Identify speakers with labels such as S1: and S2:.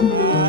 S1: Yeah.